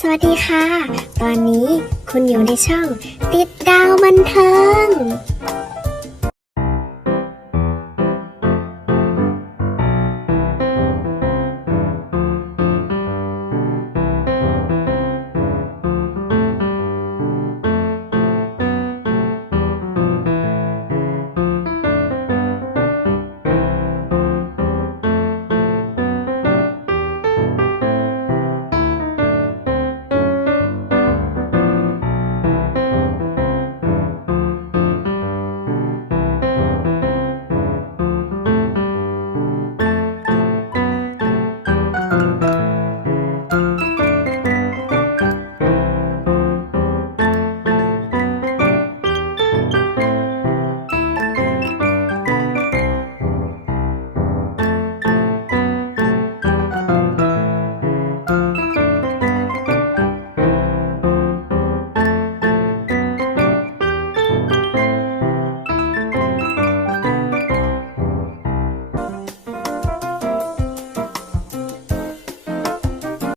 สวัสดีค่ะ ตอนนี้คุณอยู่ในช่อง ติดดาวบันเทิง